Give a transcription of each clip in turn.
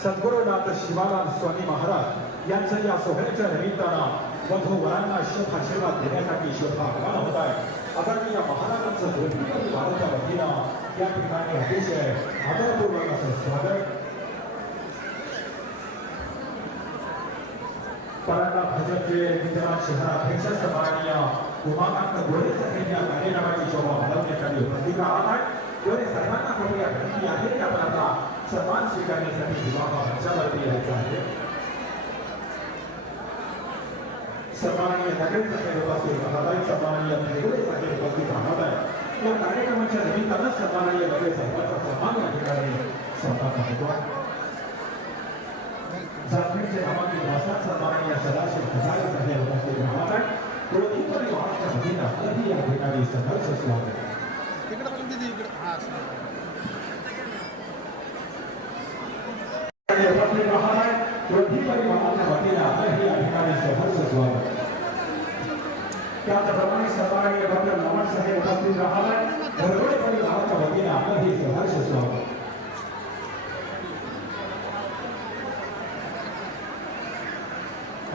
सद्गुरुनाथ शिवानंद स्वामी महाराज यांचं या सोहळ्याच्या निमित्तानं वधू शुभ आशीर्वाद देण्यासाठी शुभ होत आहे या महाराजांचं धोरण या ठिकाणी अतिशय आदरपूर्वक असं स्वागत शोभा उपस्थित राहत गोरे आहे सम्मान स्वीकारण्यासाठी बाबा रक्षावरती यायचं आहे सन्माननीय नगरे साहेब उपस्थित राहत आहे सन्माननीय भेगुरे साहेब उपस्थित राहत आहे या कार्यक्रमाच्या निमित्तानं सन्माननीय नगरे साहेबांचा सन्मान या ठिकाणी सन्मान होतो जाफरीचे नामांकित भाषणात सन्माननीय सदाशिव हजारे साहेब उपस्थित राहत आहे कृती परिवाराच्या वतीनं या ठिकाणी संघर्ष स्वागत तिकडे पण दिदी इकडे हा ये सब ने कहा है जो भी परिवार में बने आता है अधिकारी शहर से स्वागत क्या चक्रवाणी सरकार के डॉक्टर नमन सहे उपस्थित रहा है भरपूर परिवार का वकील आता है शहर से स्वागत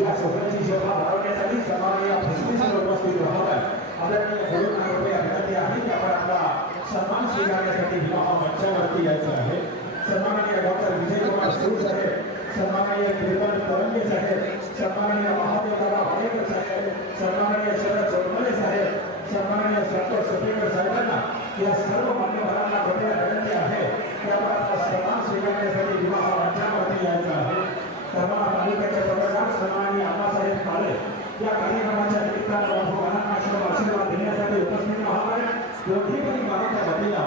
या स्वतंत्र जी सभा भारत के सभी समाज या राजगुरू साहेब सन्माननीय गिरीराज परंगे साहेब सन्माननीय महादेवराव हरेकर साहेब सन्माननीय शरद सोनवणे साहेब सन्माननीय संतोष सपेकर साहेबांना या सर्व मान्यवरांना भेटायला विनंती आहे त्यामुळे सन्मान स्वीकारण्यासाठी विवाह मंचावरती यायचं आहे धर्माला तालुक्याचे प्रमुखात सन्माननीय अण्णासाहेब काळे या कार्यक्रमाच्या निमित्तानं आश्रम आशीर्वाद देण्यासाठी उपस्थित राहणार दोन्ही पण मागच्या घटीला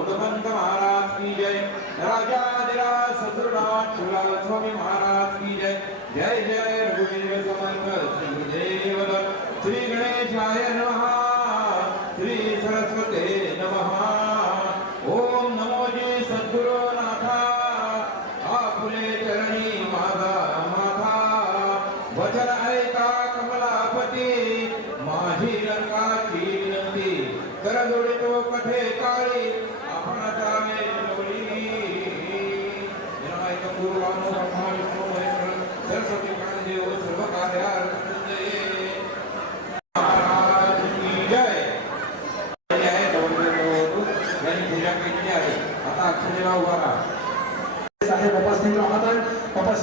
भगवंत महाराज की जय राजा दिराज शत्रुनाथ शिवलाल स्वामी महाराज की जय जय जय रघुवीर समंत श्री देव श्री गणेश आय नमः श्री सरस्वती नमः ओम नमो जी सद्गुरु नाथा आपले चरणी माधा माथा वचन ऐका कमलापति माझी की रंगाची कर जोड़ी तो कथे काली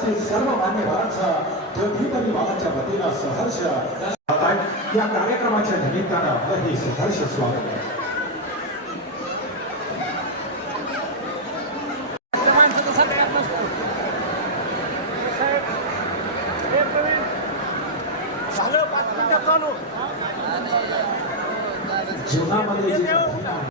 सर्व मान्य भारतचा दोन्ही सहर्ष या कार्यक्रमाच्या निमित्तानं स्वागत जीवनामध्ये